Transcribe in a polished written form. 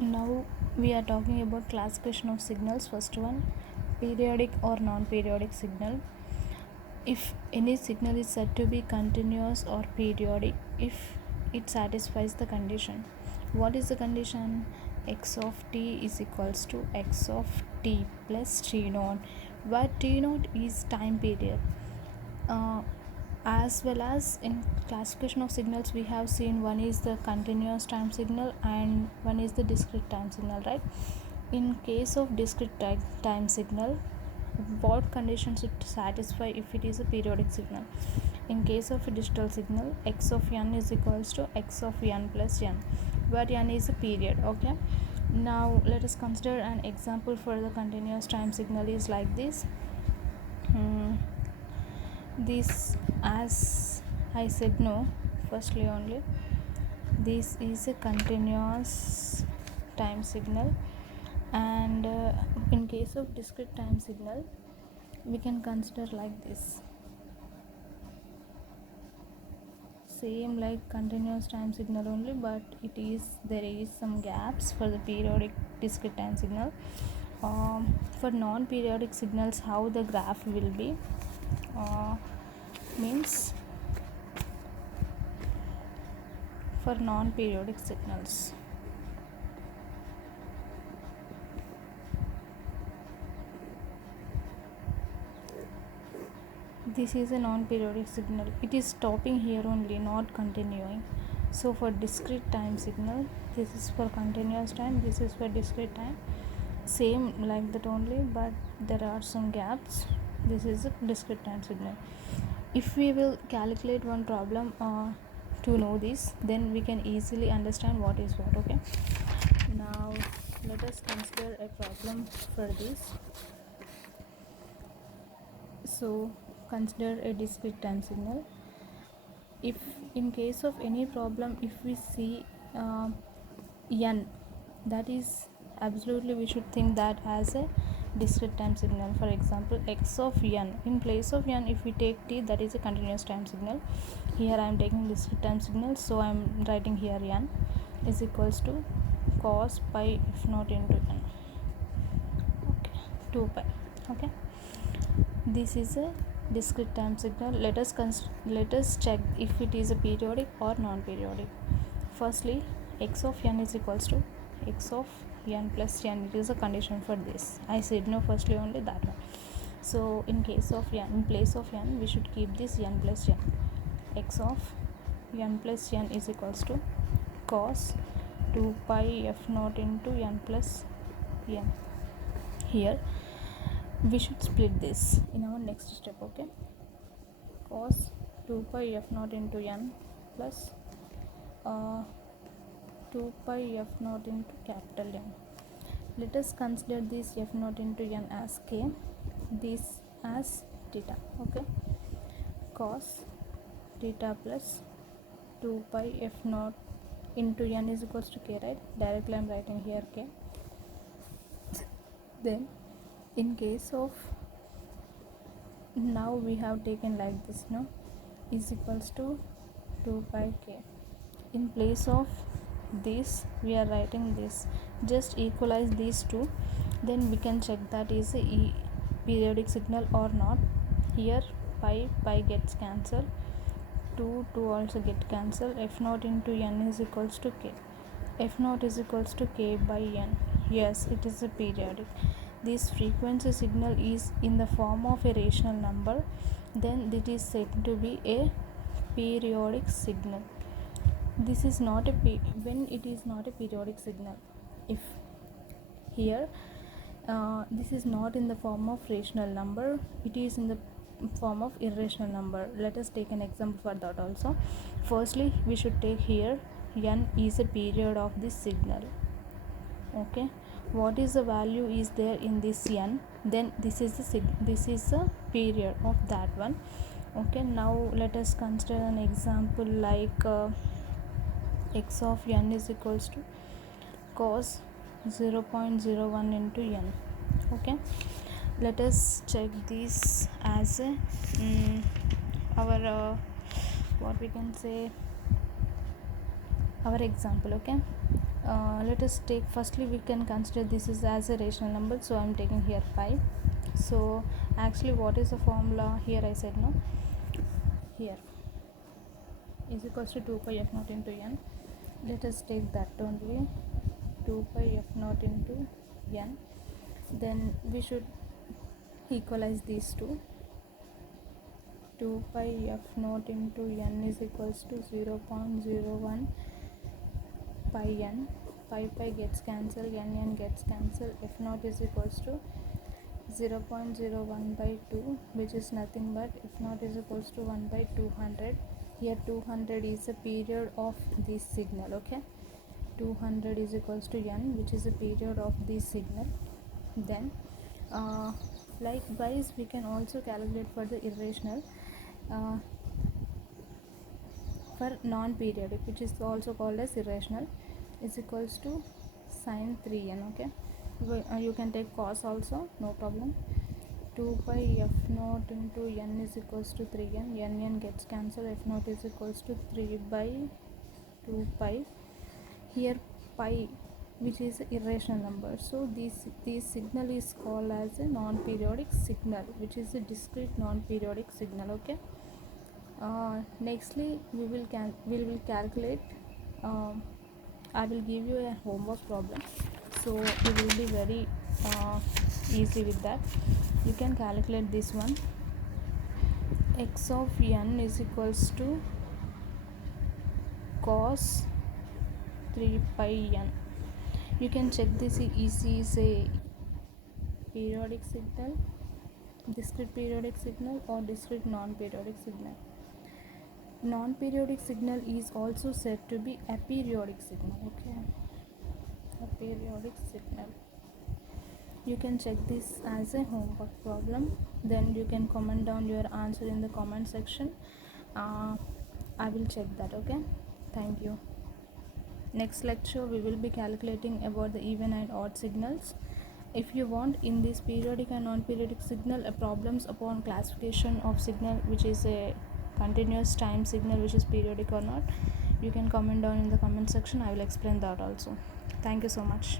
Now we are talking about classification of signals. First one, periodic or non-periodic signal. If any signal is said to be continuous or periodic if it satisfies the condition. What is the condition? X of t is equals to x of t plus t naught, where t naught is time period. As well as in classification of signals we have seen, one is the continuous time signal and one is the discrete time signal, right? In case of discrete time signal, what conditions it satisfy if it is a periodic signal? In case of a digital signal, x of n is equals to x of n plus n, where n is a period. Okay, now let us consider an example for the continuous time signal is like this. This, as I said, no, firstly only this is a continuous time signal, and in case of discrete time signal we can consider like this, same like continuous time signal only, but there is some gaps for the periodic discrete time signal. For non-periodic signals, how the graph will be means, for non-periodic signals, this is a non-periodic signal, it is stopping here only, not continuing. So for discrete time signal, this is for continuous time, this is for discrete time, same like that only, but there are some gaps. This is a discrete time signal. If we will calculate one problem to know this, then we can easily understand what is what. Okay, now let us consider a problem for this. So consider a discrete time signal. If in case of any problem, if we see n, that is absolutely we should think that as a discrete time signal. For example, x of n, in place of n if we take t, that is a continuous time signal. Here I am taking discrete time signal, so I am writing here n is equals to cos pi f naught into n. Okay, 2 pi. Okay, this is a discrete time signal. Let us check if it is a periodic or non-periodic. Firstly, x of n is equals to x of n plus n. It is a condition for this. I said no firstly only that one. So in case of n, in place of n we should keep this n plus n. X of n plus n is equals to cos 2 pi f naught into n plus n. Here we should split this in our next step. Okay, cos 2 pi f naught into n plus 2 pi f naught into capital N. Let us consider this f naught into n as k, this as theta. Okay, cos theta plus 2 pi f naught into n is equals to k, right? Directly I am writing here k. Then in case of, now we have taken like this, no, is equals to 2 pi k. In place of this we are writing this. Just equalize these two, then we can check that is a periodic signal or not. Here pi gets cancelled, 2 also get cancelled. F naught into n is equals to k. F naught is equals to k by n. Yes, it is a periodic. This frequency signal is in the form of a rational number, then it is said to be a periodic signal. This is not a when it is not a periodic signal, if here this is not in the form of rational number, it is in the form of irrational number. Let us take an example for that also. Firstly, we should take here n is a period of this signal. Okay, what is the value is there in this n, then this is a period of that one. Okay, now let us consider an example like x of n is equals to cos 0.01 into n. Okay, let us check this as a our what we can say, our example. Okay, let us take, firstly we can consider this is as a rational number, so I'm taking here 5. So actually what is the formula here? I said no, here is equals to 2 pi f naught into n. Let us take that only, 2 pi f naught into n. Then we should equalize these two. 2 pi f naught into n is equals to 0.01 pi n. Pi gets cancelled, n gets cancelled. F naught is equals to 0.01 by 2, which is nothing but f naught is equals to 1 by 200. Here 200 is the period of this signal. Okay, 200 is equals to n, which is the period of this signal. Then likewise we can also calculate for the irrational, for non-periodic, which is also called as irrational, is equals to sine 3n. Okay, you can take cos also, no problem. 2 pi f naught into n is equals to 3n, n gets cancelled, f naught is equals to 3 by 2 pi. Here pi, which is irrational number, so this signal is called as a non-periodic signal, which is a discrete non-periodic signal. Okay, nextly we will calculate, I will give you a homework problem, so it will be very easy with that. You can calculate this one. X of n is equals to cos 3 pi n. You can check this easy, say periodic signal, discrete periodic signal, or discrete non-periodic signal. Non-periodic signal is also said to be aperiodic signal. Okay, aperiodic signal. You can check this as a homework problem, then you can comment down your answer in the comment section. I will check that. Okay, thank you. Next lecture we will be calculating about the even and odd signals. If you want, in this periodic and non-periodic signal, problems upon classification of signal, which is a continuous time signal, which is periodic or not, you can comment down in the comment section. I will explain that also. Thank you so much.